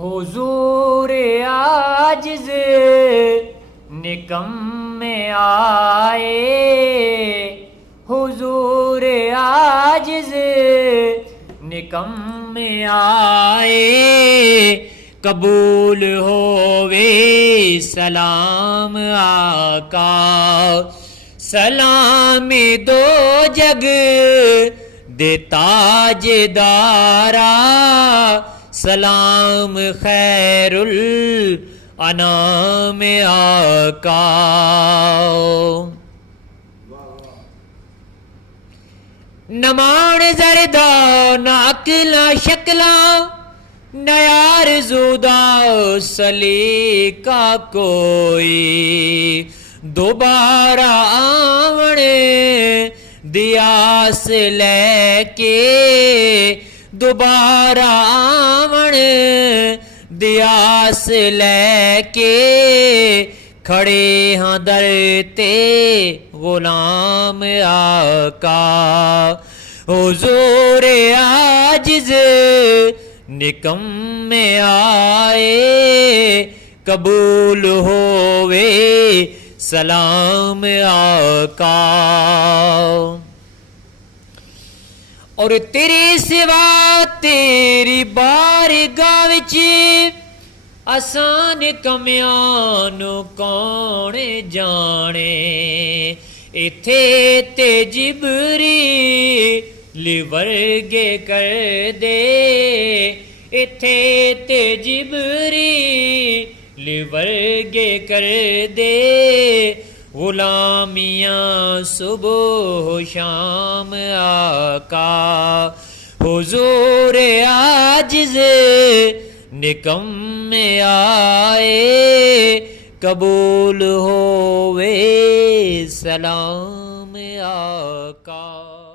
हुजूर आजिज़ निकम्मे आए, हुजूर आजिज़ निकम्मे आए। कबूल होवे सलाम आका, सलाम दो जग दे ताजदारा, सलाम खैरुल अनाम आका। नमान जरदा ना अकला शक्ला, न आरज़ूदा सलीका कोई, दोबारा आवणे दियास लेके, दोबारा आवणे दियास लेके। खड़े हाँ दर ते गुलाम आका, हुजूर आजिज़ निकम्मे आए। कबूल होवे सलाम आका। और तेरे सिवा तेरी बारगाह विच आसान कमियां नूं कौन जाने। इथे ते जिबरील वर्गे कर दे, इथे ते जिबरील वर्गे कर दे। गुलामियां सुबह शाम आका, हुजूर आजिज़ निकम्मे आए। कबूल होवे सलाम आका।